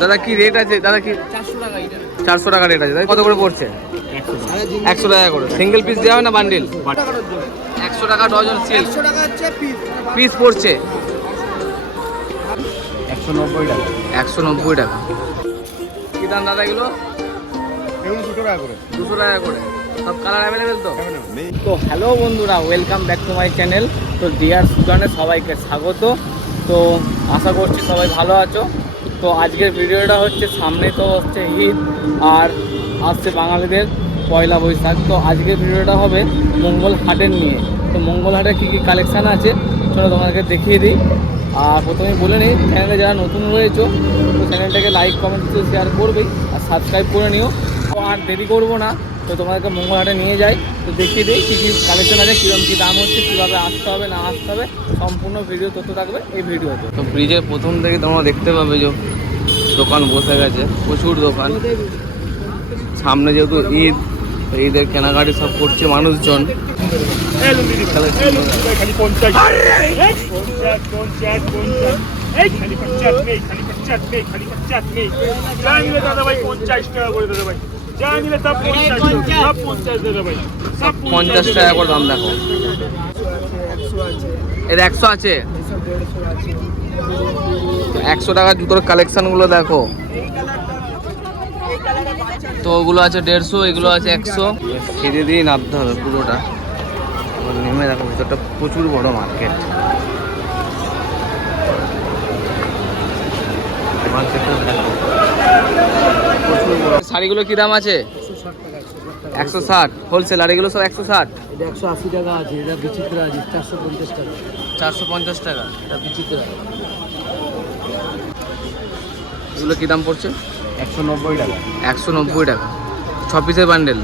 দাদা কি রেট আছে দাদা? কি 400 টাকা রেট আছে। কত করে পড়ছে? 100 টাকা করে। সিঙ্গেল পিস দেওয়া হয় না বান্ডিল? 100 টাকা ডজন সিল্ক। 100 টাকা হচ্ছে পিস পড়ছে 190 টাকা। 190 টাকা। কি দাম দাদা এগুলো? এগুলো 200 টাকা করে। 200 টাকা করে। সব কালার অ্যাভেলেবেল তো? তো হ্যালো বন্ধুরা, welcome back to my channel. তো ডিয়ার সুদানে সবাইকে স্বাগত। তো আশা করছি সবাই ভালো আছো। তো আজকের ভিডিওটা হচ্ছে, সামনে তো হচ্ছে ঈদ আর আসছে বাঙালিদের পয়লা বৈশাখ। তো আজকের ভিডিওটা হবে মঙ্গল হাটের নিয়ে। তো মঙ্গল হাটে কী কী কালেকশান আছে চলো তোমাদেরকে দেখিয়ে দিই। আর প্রথমেই বলে নিই, চ্যানেলে যারা নতুন রয়েছো তো চ্যানেলটাকে লাইক কমেন্ট শেয়ার করবেই আর সাবস্ক্রাইব করে নিও। আর দেরি করবো না, তো তোমাদেরকে মঙ্গল হাটে নিয়ে যাই। তো দেখিয়ে দিই কী কী কালেকশন আছে, কীরকম কী দাম হচ্ছে, কীভাবে আসতে হবে না আসতে হবে, সম্পূর্ণ ভিডিও তথ্য থাকবে এই ভিডিওতে। তো ব্রিজের প্রথম থেকে তোমরা দেখতে পাবে যে দোকান বসে গেছে, প্রচুর দোকান। সামনে যেহেতু ঈদ, তো ঈদের কেনাকাটি সব করছে মানুষজন। সব 50 টাকা করে দাম। দেখো এর 100 আছে, 100 টাকা জুতোর কালেকশনগুলো দেখো। তো ওগুলো আছে 150, এগুলো আছে 100। সিঁড়ি দিয়ে নামতে হবে পুরোটা। নেমে দেখো, ভিতরটা প্রচুর বড় মার্কেট। শাড়িগুলো কি দাম আছে? 160 হোলসেল। আর এগুলো সব 160। এটা 180 টাকা আছে। এটা বিচিত্র আছে 450 টাকা। 450 টাকা এটা বিচিত্র। এগুলো কি দাম পড়ছে? 190 টাকা। 190 টাকা। 6 পিসের বান্ডেল।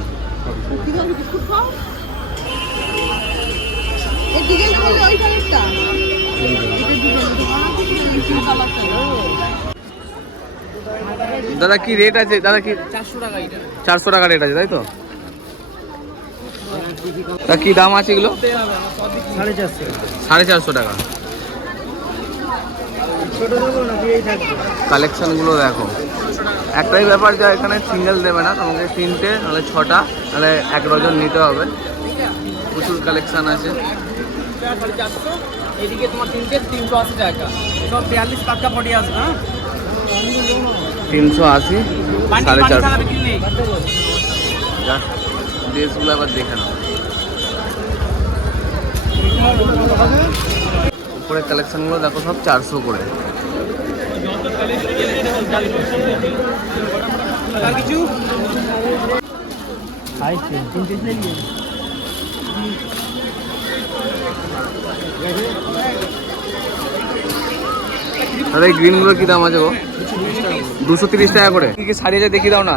দাদা কি রেট আছে? দাদা কি 400 টাকা রেট আছে, তাই তো? তা কি দাম আছে এগুলো? 450 টাকা। কালেকশনগুলো দেখো। একটাই ব্যাপার, যা এখানে সিঙ্গেল দেবে না, তোমাকে 3টে নাহলে 6টা নাহলে 1 ডজন নিতে হবে। প্রচুর কালেকশন আছে। এদিকে তোমার 3টে 380 টাকা। সব 42 টাকা পড়ে আসবে। হ্যাঁ 380, 450। ড্রেসগুলো আবার দেখে নাও। উপরের কালেকশনগুলো দেখো, সব 400 করে। আরে গ্রিনগুলো কি দাম আছে গো? 230 টাকা করে। কি কি শাড়ি আছে দেখিয়ে দাও না।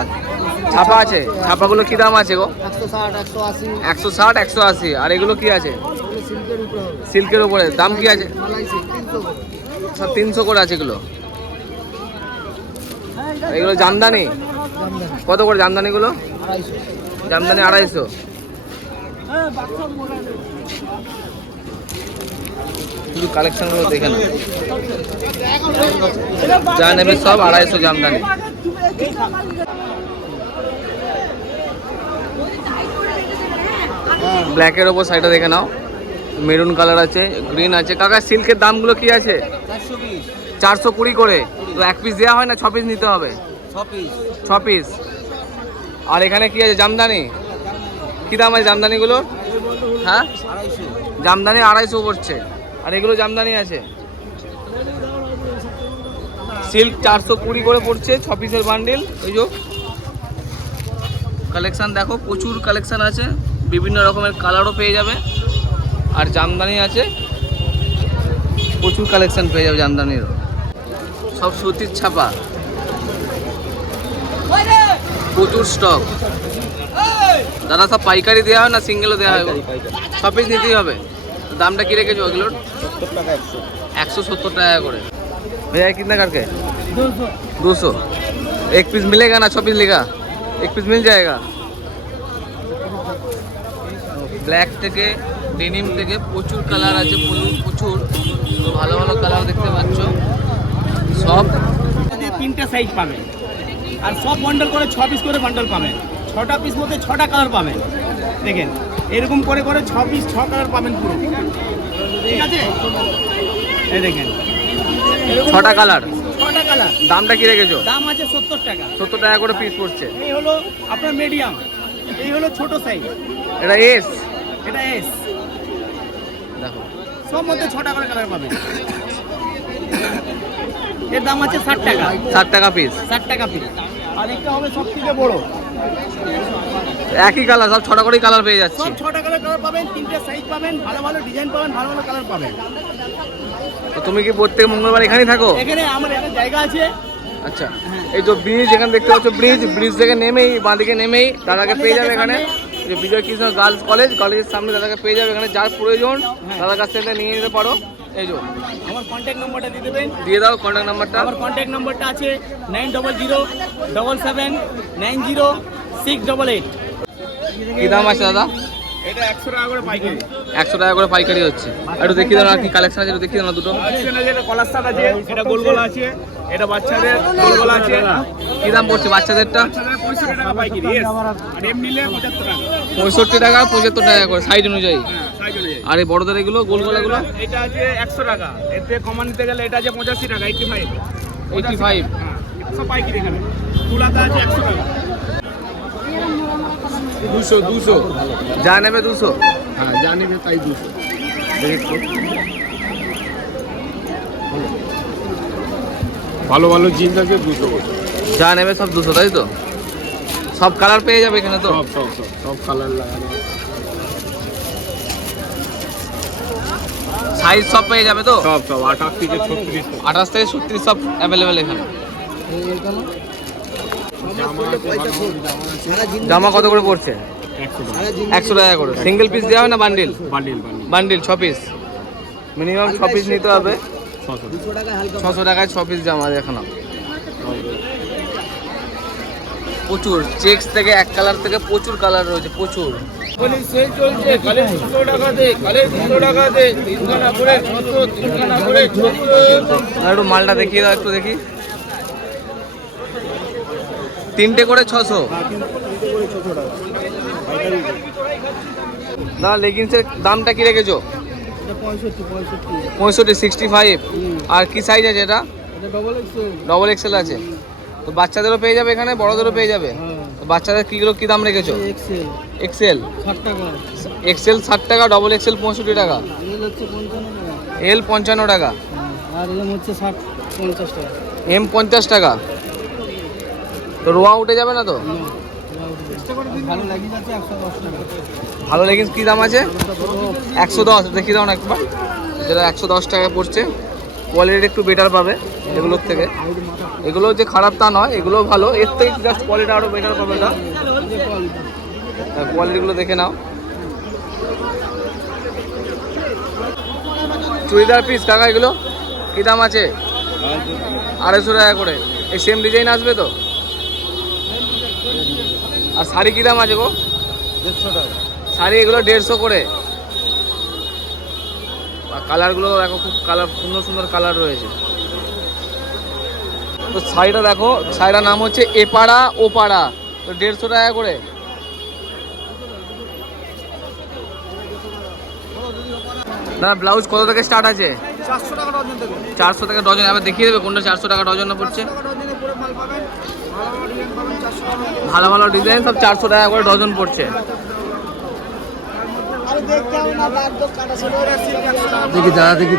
ছাপা আছে, ছাপাগুলো কি দাম আছে গো? 160 180। 160 180। আর এগুলো কি আছে? সিল্কের উপরে হবে। সিল্কের উপরে দাম কি আছে? মালাইসি 300 করে। সব 300 করে আছে এগুলো। এগুলো জামদানি কত করে? জামদানিগুলো 250। জামদানি 250। শুধু কালেকশনগুলো দেখে না, যা নেবে সব 250 জামদানি। ব্ল্যাকের ওপর সাইডটা দেখে নাও, মেরুন কালার আছে, গ্রিন আছে। কাকা সিল্কের দামগুলো কি আছে? 420 করে। তো 1 পিস দেওয়া হয় না, 6 পিস নিতে হবে? 6 পিস। আর এখানে কি আছে? জামদানি কি দাম আছে জামদানিগুলো? হ্যাঁ জামদানি 250 পড়ছে। আর এগুলো জামদানি আছে। সিল্ক 420 করে পড়ছে, 6 পিসের বান্ডিল। ওই যে কালেকশান দেখো, প্রচুর কালেকশান আছে, বিভিন্ন রকমের কালারও পেয়ে যাবে। আর জামদানি আছে, প্রচুর কালেকশান পেয়ে যাবে জামদানিরও। সব সুতির ছাপা, প্রচুর স্টক। দাদা সব পাইকারি দেওয়া হয় না সিঙ্গেলও দেওয়া হয়? 6 পিস নিতেই হবে। দামটা কি রেখেছো ওগুলোর? 70 টাকা 100। 170 টাকা করে। भैया कितना करके? 200। 1 पीस मिलेगा ना? 6 पीस लेगा? 1 पीस मिल जाएगा। ব্ল্যাক থেকে ডেনিম থেকে প্রচুর কালার আছে, প্রচুর। তো ভালো ভালো কালার দেখতে পাচ্ছ। সব 3টে সাইজ পাবেন। আর সব বান্ডল করে 6 পিস করে বান্ডল পাবেন। 6টা পিস মধ্যে 6টা কালার পাবেন। দেখেন এরকম করে করে 6 পিস 6 কালার পাবেন পুরো, ঠিক আছে? এই দেখেন 6টা কালার। 6টা কালার। দামটা কি রেখেছো? দাম আছে 70 টাকা। 70 টাকা করে পিস পড়ছে। এই হলো আপনার মিডিয়াম, এই হলো ছোট সাইজ, এটা এস। এটা এস। দেখো সব মধ্যে 6টা করে কালার পাবেন। এর দাম আছে 60 টাকা। 60 টাকা পিস। 60 টাকা পিস। আর একটা হবে সবথেকে বড়, একই কালার, সব 6টা করেই কালার পেয়ে যাচ্ছি। সব 6টা করে কালার পাবেন, 3টে সাইজ পাবেন, ভালো ভালো ডিজাইন পাবেন, ভালো ভালো কালার পাবেন। তো তুমি কি প্রত্যেক মঙ্গলবার এখানেই থাকো? এখানে আমার একটা জায়গা আছে। আচ্ছা, এই যে ব্রিজ এখানে দেখতে পাচ্ছ, ব্রিজ থেকে নেমেই বাঁদিকে নেমেই দাদাকে পেয়ে যাবে এখানে। যে বিজয় কৃষ্ণ গার্লস কলেজের সামনে দাদাকে পেয়ে যাবে এখানে। যার প্রয়োজন দাদার কাছ থেকে নিয়ে নিতে পারো। এই যে আমার কন্ট্যাক্ট নাম্বারটা দিয়ে দেবেন। দিয়ে দাও কন্ট্যাক্ট নাম্বারটা। আমার কন্ট্যাক্ট নাম্বারটা আছে 9007790688। কি দাম আছে দাদা? এটা 100 টাকা করে পাইকারি। 100 টাকা করে পাইকারি হচ্ছে। একটু দেখিয়ে দাও না কি কালেকশন আছে, একটু দেখিয়ে দাও না দুটো। এটা কলার শার্ট আছে, এটা গোলগোলা আছে, এটা বাচ্চাদের গোলগোলা আছে। কি দাম পড়ছে বাচ্চাদেরটা? বাচ্চাদের 65 টাকা পাইকারি। আর এমনি নিলে 75 টাকা। 65 টাকা 75 টাকা করে সাইজ অনুযায়ী। সাইজ অনুযায়ী। আর এই বড়দের এগুলো গোলগোলাগুলো? এটা আছে 100 টাকা। এতে কমা নিতে গেলে এটা আছে 85 টাকা, 85। 85। হ্যাঁ, সব পাইকারি এখানে। তুলাটা আছে 100 টাকা। 200 যা নেবে 200। হ্যাঁ, যা নেবে তাই 200। ভালো ভালো জিন্স আছে 200 করে। যা নেবে সব 200, তাই তো? সব কালার পেয়ে যাবে এখানে তো? সব কালার লাগানো। সাইজ সব পেয়ে যাবে তো? সব 28 থেকে 36। 28 থেকে 36 সব অ্যাভেলেবেল এখানে। জামা কত করে পড়ছে? 100 টাকা করে। সিঙ্গেল পিস দেওয়া হয় না bundle? Bundle 6 piece, minimum 6 piece নিতে হবে। 600 টাকায় 6 পিস জামা দেখানো। প্রচুর চেক্স থেকে এক কালার থেকে প্রচুর কালার রয়েছে, প্রচুর। সেল চলছে, কালে 200 টাকা দে, কালে 200 টাকা দে, 3 খানা করে 600, 3 খানা করে 600। আর একটু মালটা দেখিয়ে দাও, একটু দেখি। 3টে করে 600। না, লেগিংসের দামটা কি রেখেছো? 65, 65। আর কি সাইজ আছে এটা? ডবল এক্সেল আছে। তো বাচ্চাদেরও পেয়ে যাবে এখানে, বড়দেরও পেয়ে যাবে। তো বাচ্চাদের কিগুলো কি দাম রেখেছো? এক্সেল 60 টাকা, ডবল এক্সেল 65 টাকা, এল 55 টাকা, আর এম হচ্ছে 50 টাকা। এম 50 টাকা। তো রোয়া উঠে যাবে না তো? ভালো লাগি যাচ্ছে 110 টাকা। ভালো লেগিংস কি দাম আছে? 110। দেখিয়ে দাও না একবার, যেটা 110 টাকা পড়ছে। কোয়ালিটি একটু বেটার পাবে এগুলোর থেকে। এগুলো যে খারাপ তা নয়, এগুলো ভালো, এর থেকে জাস্ট কোয়ালিটি আরও বেটার পাবে না। কোয়ালিটিগুলো দেখে নাও। চুড়িদার পিস কাকা, এগুলো কি দাম আছে? 250 টাকা করে। এই সেম ডিজাইন আসবে তো? আর শাড়ি কি দাম আছে গো? 150 টাকা। শাড়ি এগুলো 150 করে। আর কালারগুলো দেখো, খুব কালার, সুন্দর সুন্দর কালার রয়েছে। তো শাড়িটা দেখো, শাড়িটার নাম হচ্ছে এপাড়া ওপাড়া। তো 150 টাকা করে। না, ব্লাউজ কত থেকে স্টার্ট আছে? 400 টাকা ডজন থেকে। 400 টাকা ডজন। এবার দেখিয়ে দেবে কোনটা 400 টাকা ডজন না পড়ছে। ভালো ভালো ডিজাইন সব 400 টাকা করে ডজন পড়ছে। দেখি দাদা, দেখি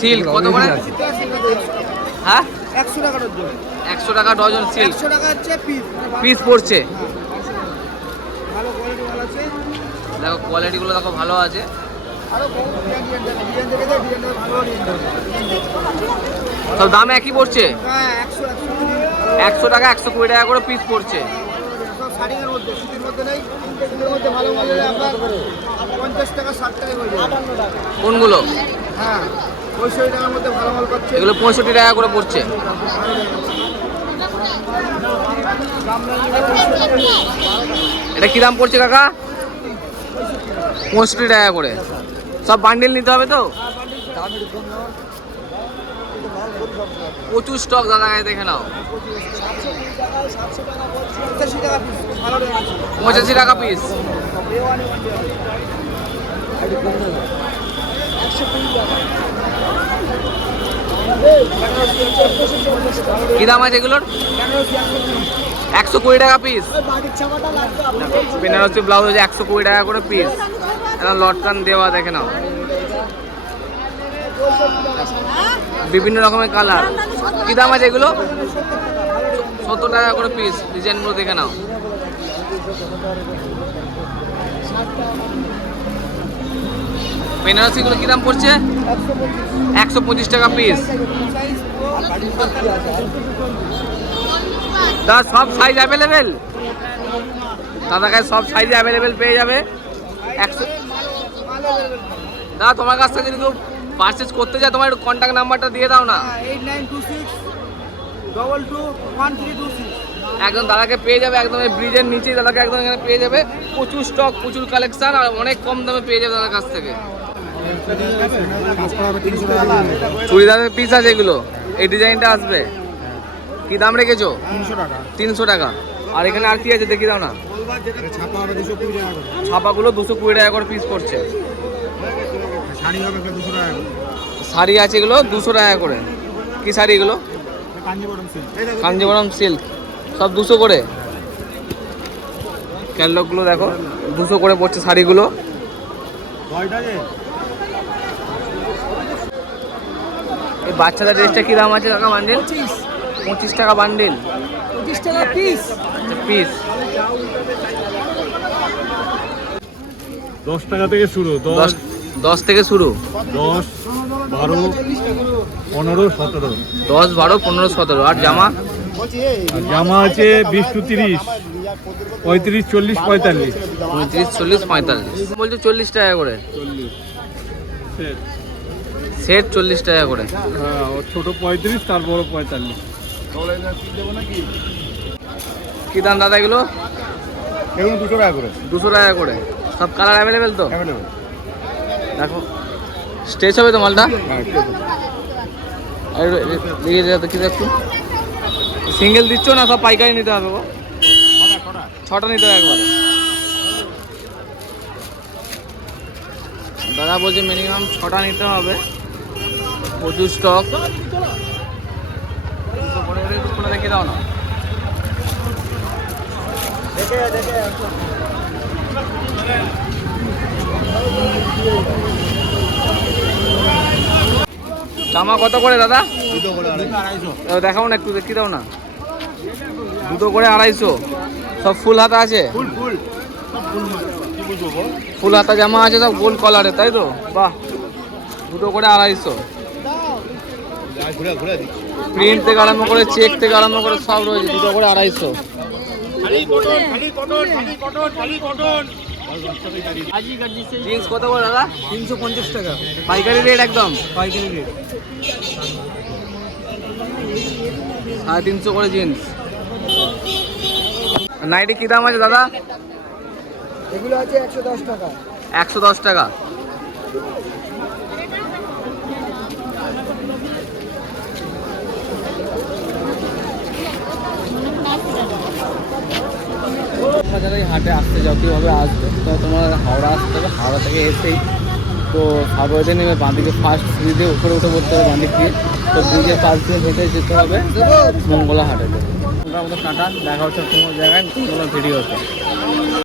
সিল্ক কত করে? হ্যাঁ, 100 টাকা ডজন। 100 টাকা ডজন সিল্ক 100 টাকা হচ্ছে পিস। পিস পড়ছে। ভালো কোয়ালিটি ভালো আছে। দেখো কোয়ালিটিগুলো দেখো ভালো আছে। আরো ডিজাইন দেখে দাও, ডিজাইন ভালো ডিজাইন। সব দাম একই পড়ছে। হ্যাঁ, 100 100 টাকা 120 টাকা করে পিস পড়ছে। সব শাড়ির মধ্যে, শীতের মধ্যে নেই। শীতের মধ্যে ভালো ভালো আপনার 50 টাকা 60 টাকা হয়ে যাবে। 58 টাকা। কোনগুলো? হ্যাঁ, 65 টাকার মধ্যে ভালো মাল পাচ্ছে। এগুলো 65 টাকা করে পড়ছে। এটা কি দাম পড়ছে কাকা? 65 টাকা করে। সব বান্ডেল নিতে হবে তো? প্রচুর স্টক দাদা গায়ে দেখে নাও। 85 টাকা পিস। কি দাম আছে এগুলোর? 120 টাকা পিস। বেনারসি ব্লাউজ আছে 120 টাকা করে পিস। এটা লটকান দেওয়া দেখে নাও, বিভিন্ন রকমের কালার। কি দাম আছে এগুলো? 70 টাকা করে পিস। ডিজাইনগুলো দেখে নাও। বেনারসিগুলো কি দাম পড়ছে? 125 টাকা পিস। দাদা সব সাইজ অ্যাভেলেবেল? দাদা কাছে সব সাইজ অ্যাভেলেবেল পেয়ে যাবে। 100। দাদা তোমার কাছ থেকে যদি কেউ পারচেজ করতে চায় তোমার একটু কন্ট্যাক্ট নাম্বারটা দিয়ে দাও না। 8926221326। একদম দাদাকে পেয়ে যাবে, একদম এই ব্রিজের নিচেই দাদাকে একদম এখানে পেয়ে যাবে। প্রচুর স্টক, প্রচুর কালেকশন, আর অনেক কম দামে পেয়ে যাবে দাদার কাছ থেকে। চুড়িদারের পিস আছে এগুলো, এই ডিজাইনটা আসবে। কি দাম রেখেছো? 300 টাকা। আর এখানে আর কি আছে দেখি দাও না। ছাপাগুলো 220 টাকা করে পিস পড়ছে। শাড়ি আছে এগুলো 200 টাকা করে। কি শাড়ি এগুলো? কাঞ্জিবরম সিল্ক, সব 200 করে। ক্যাটলগুলো দেখো 200 করে পড়ছে শাড়িগুলো। এই বাচ্চাদের ড্রেসটা কি দাম আছে কাকা বান্ডিল? 25 টাকা বান্ডিল। 25 টাকা পিস। পিস 10 টাকা থেকে শুরু। 10 থেকে শুরু। 10, 12, 15, 17। 10, 12, 15, 17। আর জামা? আর জামা আছে 20 to 30, 35, 40, 45। 35, 40, 45 বলছে 40 টাকা করে। সেট 40 টাকা করে। হ্যাঁ, ওর ছোট 35, তার বড় 45। কি দাম দাদা এগুলো? এগুলো 200 টাকা করে। 200 টাকা করে। সব কালার অ্যাভেলেবেল তো? দেখো স্টেচ হবে তো মালটা? আর দেখে যাতে কি একটু সিঙ্গেল দিচ্ছ না, সব পাইকারি নিতে হবে গো? 6টা নিতে হবে একবারে। দাদা বলছে মিনিমাম 6টা নিতে হবে, প্রচুর স্টক। দেখে দাও না। জামা কত করে দাদা? দেখাও না একটু, দেখি দাও না। 2 করে 250। সব ফুল হাতা আছে? ফুল হাতা জামা আছে সব গোল কলারে, তাই তো? বাহ, 2 করে 250। প্রিন্ট থেকে আরম্ভ করে চেক থেকে আরম্ভ করে সব রয়েছে। 2 করে 250। জিন্স কত করে দাদা? 350 টাকা পাইকারি রেট একদম? পাইকারি রেট। 350 করে জিন্স। নাইটি কি দাম আছে দাদা? এগুলো আছে 110 টাকা। 110 টাকা। তোমরা যারা এই হাটে আসতে যাও কীভাবে আসবে? তো তোমার হাওড়া আসতে হবে। হাওড়া থেকে এসেই তো সাবওয়েতে নেমে বাঁদিকে ফার্স্ট ব্রিজে উপরে উঠে পড়তে হবে বাঁদিকে। তো ব্রিজের পাশ দিয়ে হেঁটে যেতে হবে মঙ্গলা হাটেতে। আমরা আমাদের টাটা, দেখা হচ্ছে কোনো জায়গায় কোনো ভিডিওতে।